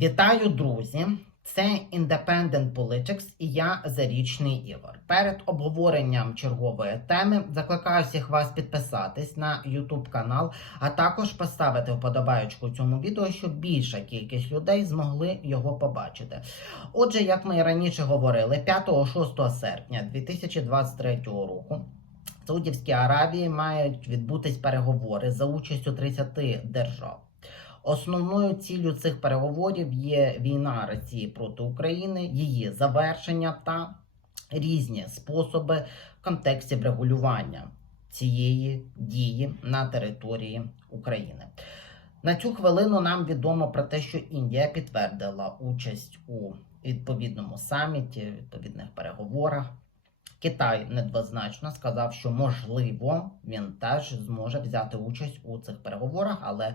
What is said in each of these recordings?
Вітаю, друзі! Це Independent Politics і я Зарічний Ігор. Перед обговоренням чергової теми закликаю всіх вас підписатись на YouTube канал, а також поставити вподобаючку цьому відео, щоб більша кількість людей змогли його побачити. Отже, як ми і раніше говорили, 5-6 серпня 2023 року. В Саудівській Аравії мають відбутись переговори за участю 30 держав. Основною ціллю цих переговорів є війна Росії проти України, її завершення та різні способи в контексті врегулювання цієї дії на території України. На цю хвилину нам відомо про те, що Індія підтвердила участь у відповідному саміті, відповідних переговорах. Китай недвозначно сказав, що можливо він теж зможе взяти участь у цих переговорах, але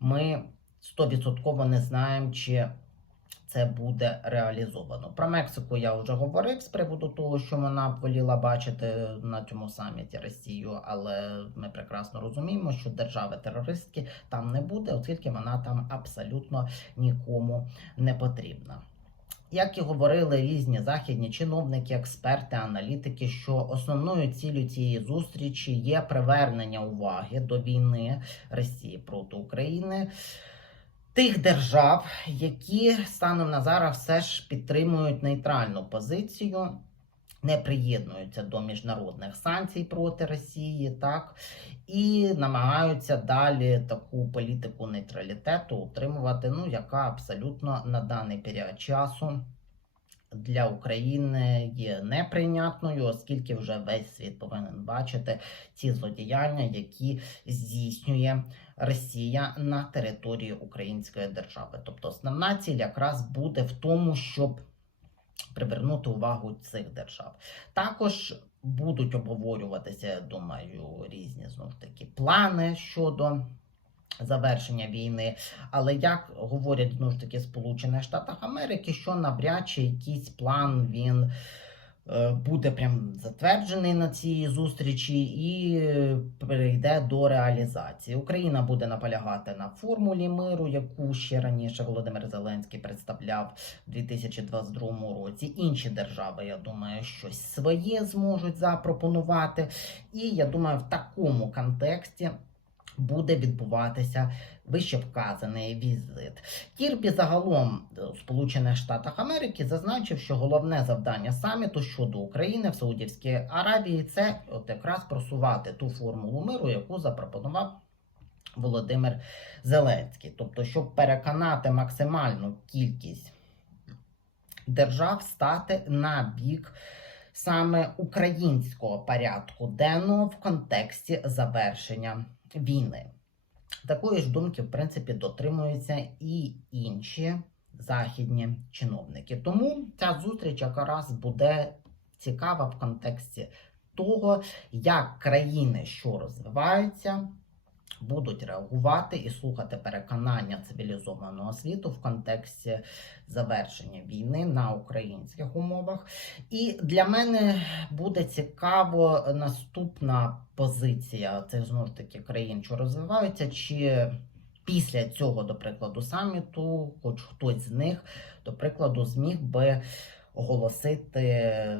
ми стовідсотково не знаємо, чи це буде реалізовано. Про Мексику я вже говорив з приводу того, що вона воліла бачити на цьому саміті Росію, але ми прекрасно розуміємо, що держави-терористки там не буде, оскільки вона там абсолютно нікому не потрібна. Як і говорили різні західні чиновники, експерти, аналітики, що основною ціллю цієї зустрічі є привернення уваги до війни Росії проти України тих держав, які станом на зараз все ж підтримують нейтральну позицію. Не приєднуються до міжнародних санкцій проти Росії, так і намагаються далі таку політику нейтралітету утримувати, ну яка абсолютно на даний період часу для України є неприйнятною, оскільки вже весь світ повинен бачити ці злодіяння, які здійснює Росія на території Української держави. Тобто, основна ціль якраз буде в тому, щоб привернути увагу цих держав. Також будуть обговорюватися, я думаю, різні знов таки плани щодо завершення війни. Але як говорять знову ж таки Сполучених Штатах Америки, що навряд чи якийсь план він. Е, Буде прям затверджений на цій зустрічі і е, перейде до реалізації. Україна буде наполягати на формулі миру, яку ще раніше Володимир Зеленський представляв у 2022 році. Інші держави, я думаю, щось своє зможуть запропонувати. І я думаю, в такому контексті буде відбуватися вище вказаний візит. Кірбі загалом у Сполучених Штатах Америки зазначив, що головне завдання саміту щодо України в Саудівській Аравії це от якраз просувати ту формулу миру, яку запропонував. Володимир Зеленський, тобто, щоб переконати максимальну кількість держав стати на бік саме українського порядку денного в контексті завершення війни. Такої ж думки, в принципі, дотримуються і інші західні чиновники. Тому ця зустріч якраз буде цікава в контексті того, як країни, що розвиваються, будуть реагувати і слухати переконання цивілізованого світу в контексті завершення війни на українських умовах. І для мене буде цікаво наступна позиція цих знову ж таки країн, що розвиваються, чи після цього, до прикладу, саміту, хоч хтось з них, до прикладу, зміг би оголосити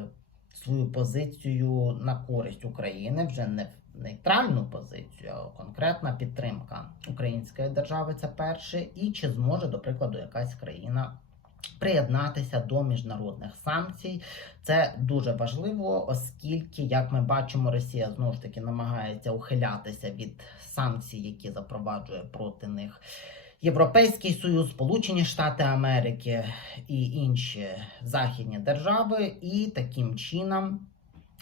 свою позицію на користь України вже не нейтральну позицію, конкретна підтримка української держави це перше, і чи зможе, до прикладу, якась країна приєднатися до міжнародних санкцій. Це дуже важливо, оскільки, як ми бачимо, Росія знову ж таки намагається ухилятися від санкцій, які запроваджує проти них. Європейський Союз, Сполучені Штати Америки і інші західні держави, і таким чином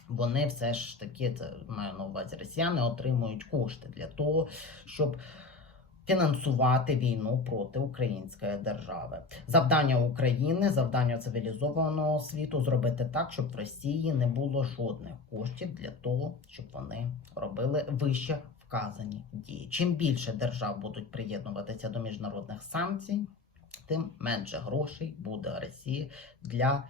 вони все ж таки, це маю на увазі росіяни, отримують кошти для того, щоб фінансувати війну проти української держави. Завдання України, завдання цивілізованого світу зробити так, щоб в Росії не було жодних коштів для того, щоб вони робили вище вказані дії. Чим більше держав будуть приєднуватися до міжнародних санкцій, тим менше грошей буде Росії для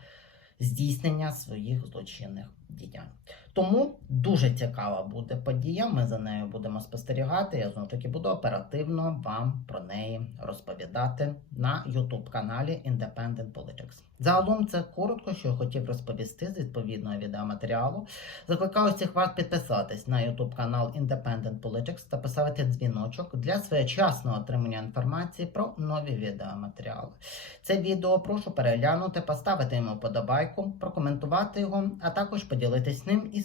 здійснення своїх злочинних діянь. Тому дуже цікава буде подія. Ми за нею будемо спостерігати. Я знову таки буду оперативно вам про неї розповідати на youtube каналі Independent Politics. Загалом це коротко, що я хотів розповісти з відповідного відеоматеріалу. Закликаю всіх вас підписатись на YouTube канал Independent Politics та поставити дзвіночок для своєчасного отримання інформації про нові відеоматеріали. Це відео прошу переглянути, поставити йому вподобайку, прокоментувати його, а також поділитись ним із